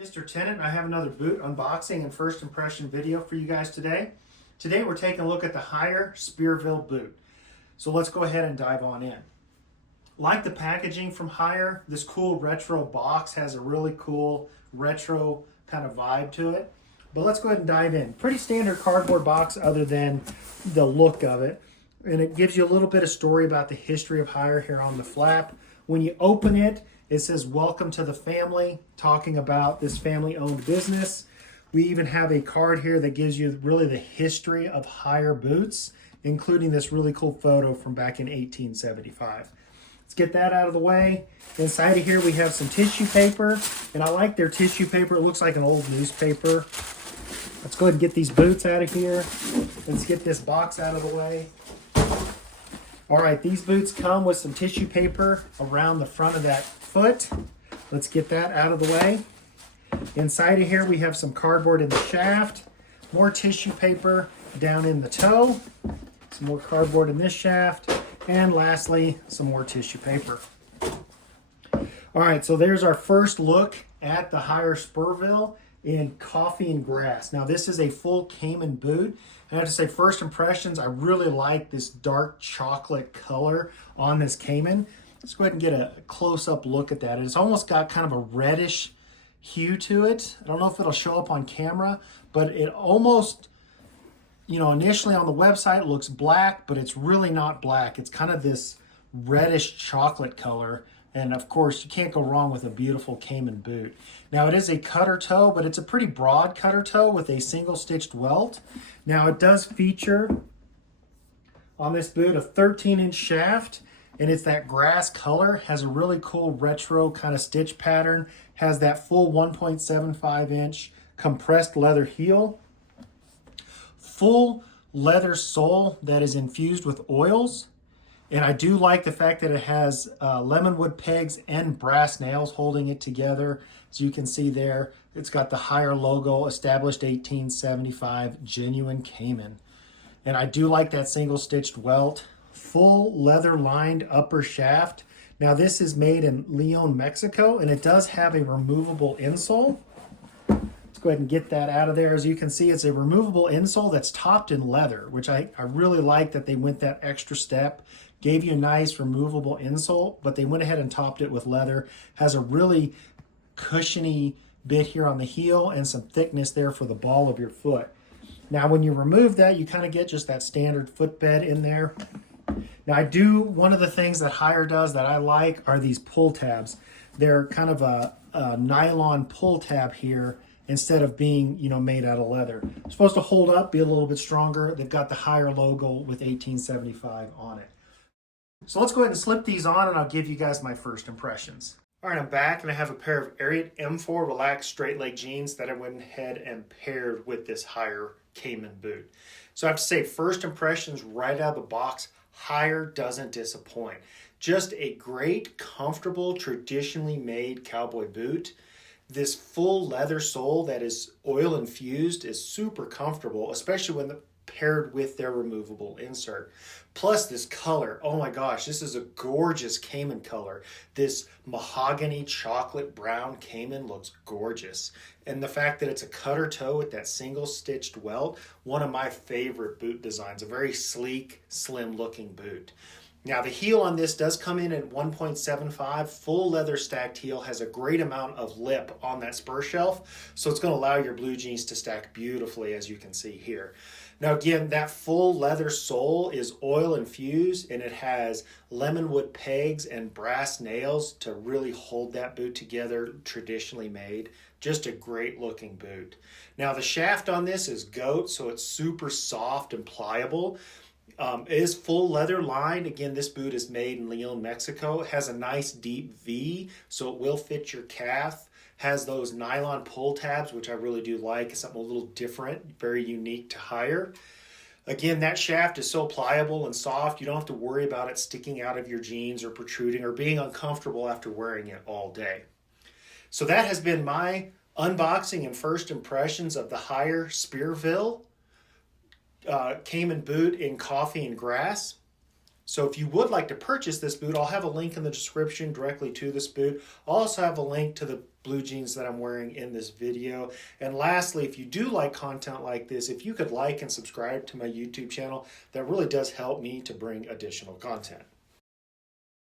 Mr. Tennant, I have another boot unboxing and first impression video for you guys today. Today we're taking a look at the HYER Spearville boot. So let's go ahead and dive on in. Like the packaging from HYER, this cool retro box has a really cool retro kind of vibe to it. But let's go ahead and dive in. Pretty standard cardboard box other than the look of it. And it gives you a little bit of story about the history of HYER here on the flap. When you open it, it says, "Welcome to the family," talking about this family-owned business. We even have a card here that gives you really the history of HYER boots, including this really cool photo from back in 1875. Let's get that out of the way. Inside of here we have some tissue paper, and I like their tissue paper. It looks like an old newspaper. Let's go ahead and get these boots out of here. Let's get this box out of the way. All right, these boots come with some tissue paper around the front of that foot. Let's get that out of the way. Inside of here we have some cardboard in the shaft, more tissue paper down in the toe, some more cardboard in this shaft, and lastly some more tissue paper. All right, so there's our first look at the HYER Spearville in coffee and grass. Now this is a full Caiman boot. I have to say, first impressions, I really like this dark chocolate color on this Caiman. Let's go ahead and get a close-up look at that. It's almost got kind of a reddish hue to it. I don't know if it'll show up on camera, but it almost, initially on the website it looks black, but it's really not black. It's kind of this reddish chocolate color. And of course, you can't go wrong with a beautiful Caiman boot. Now it is a cutter toe, but it's a pretty broad cutter toe with a single stitched welt. Now it does feature on this boot a 13-inch shaft, and it's that grass color, has a really cool retro kind of stitch pattern, has that full 1.75-inch compressed leather heel, full leather sole that is infused with oils. And I do like the fact that it has lemonwood pegs and brass nails holding it together. As you can see there, it's got the HYER logo, established 1875, genuine Caiman. And I do like that single stitched welt. Full leather lined upper shaft. Now this is made in Leon, Mexico, and it does have a removable insole. Let's go ahead and get that out of there. As you can see, it's a removable insole that's topped in leather, which I really like that they went that extra step. Gave you a nice removable insole, but they went ahead and topped it with leather. Has a really cushiony bit here on the heel and some thickness there for the ball of your foot. Now when you remove that, you kind of get just that standard footbed in there. Now one of the things that HYER does that I like are these pull tabs. They're kind of a nylon pull tab here instead of being made out of leather. It's supposed to hold up, be a little bit stronger. They've got the HYER logo with 1875 on it. So let's go ahead and slip these on and I'll give you guys my first impressions. All right, I'm back and I have a pair of Ariat M4 relaxed straight leg jeans that I went ahead and paired with this HYER Caiman boot. So I have to say, first impressions right out of the box, HYER doesn't disappoint. Just a great, comfortable, traditionally made cowboy boot. This full leather sole that is oil infused is super comfortable, especially when paired with their removable insert. Plus this color, oh my gosh, this is a gorgeous Caiman color. This mahogany chocolate brown Caiman looks gorgeous. And the fact that it's a cutter toe with that single stitched welt, one of my favorite boot designs, a very sleek, slim looking boot. Now the heel on this does come in at 1.75, full leather stacked heel, has a great amount of lip on that spur shelf, so it's going to allow your blue jeans to stack beautifully, as you can see here. Now again, that full leather sole is oil infused, and it has lemonwood pegs and brass nails to really hold that boot together, traditionally made. Just a great looking boot. Now the shaft on this is goat, so it's super soft and pliable. It is full leather lined. Again, this boot is made in Leon, Mexico. It has a nice deep V, so it will fit your calf. Has those nylon pull tabs, which I really do like. It's something a little different, very unique to HYER. Again, that shaft is so pliable and soft, you don't have to worry about it sticking out of your jeans or protruding or being uncomfortable after wearing it all day. So that has been my unboxing and first impressions of the HYER Spearville Caiman boot in coffee and grass. So if you would like to purchase this boot, I'll have a link in the description directly to this boot. I'll also have a link to the blue jeans that I'm wearing in this video. And lastly, if you do like content like this, if you could like and subscribe to my YouTube channel, that really does help me to bring additional content.